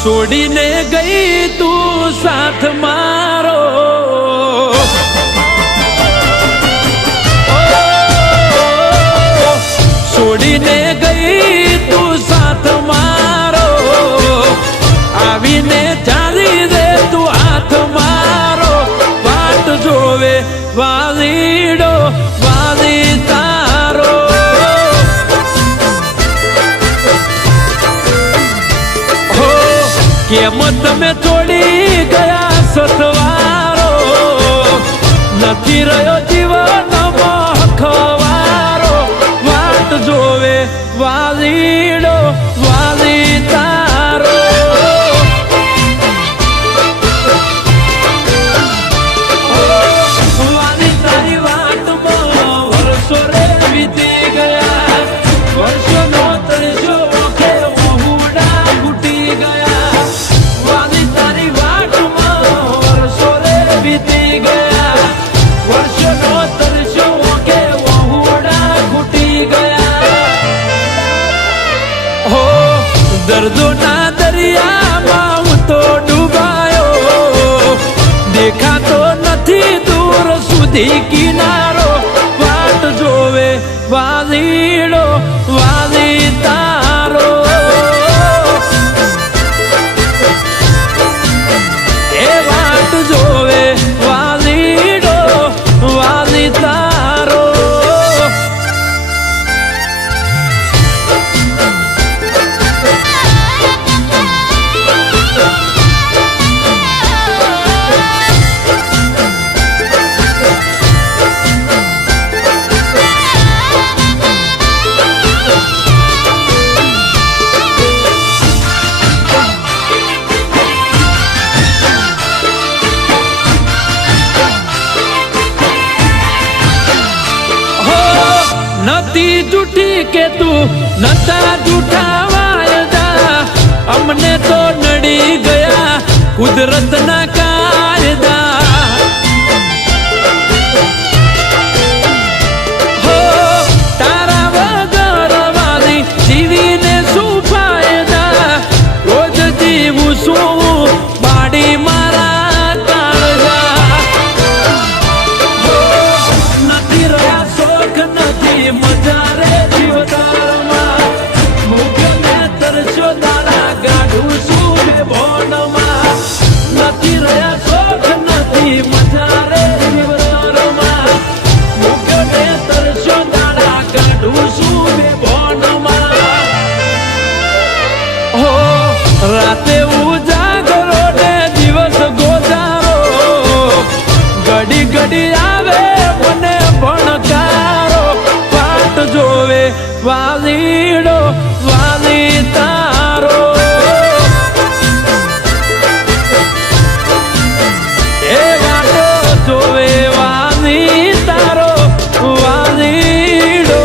છોડીને ગઈ તું સાથ મારો, છોડીને ગઈ તું સાથ મારો, આવીને ચાલી દે તું હાથ મારો, વાટ જોવે વાલીડો વાલી તારો. કેમ તમે છોડી ગયા સથવારો, નથી રહ્યો જીવનમાં ખવારો, વાટ જોવે વાલીડો વાલી તારો. વાલી તારી વાટમાં વર્ષો રે વીતી ગયા, વર્ષોનો તરસો ઓખે વહુડા ઘૂટી ગયા. વાલી તારી વાટમાં વર્ષો રે વીતી ગયા, વર્ષોનો તરસો ઓખે વહુડા ઘૂટી ગયા. હો દર્દોના દરિયામાં હું તો ડૂબાયો, દેખાતો નથી દૂર સુધી કિનારો, વાટ જોવે વાલીડો વાલી તારો. એ વાટ જોવે વાલીડો વાલી તારો. નથી જૂઠી કે તું નતા જૂઠા વાયદા, અમને તો નડી ગયા કુદરતના કાયદા. હો તારા વગર વાલી જીવીને શું ફાયદા, રોજ જીવું શું બાડી મારા કાળજા. નથી રહ્યા શોખ નથી મજા રે જીવતારમાં, મુખ્યને તરસ્યો તારા ગાઢું શું બે ભોંડમાં. નથી રહ્યા શોખ નથી મજા રે જીવતારમાં, મુખ્યને તરસ્યો તારા ગાઢું શું બે ભોંડમાં. હો રાતે ઉજાગરો ને દિવસ ગોજારો, ઘડી ઘડી આવે મને ભણકારો, વાટ જોવે વાલીડો વાલી તારો. એ વાટ જોવે વાલી તારો વાલીડો.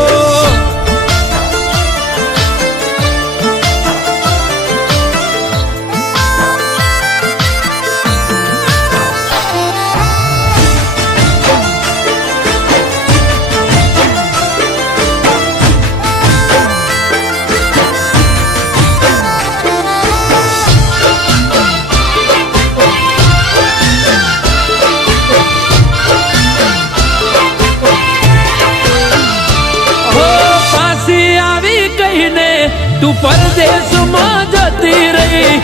તું પરદેશમાં જતી રહી,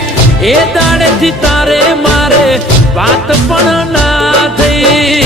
એ દાડેથી તારે મારે વાત પણ ના થઈ.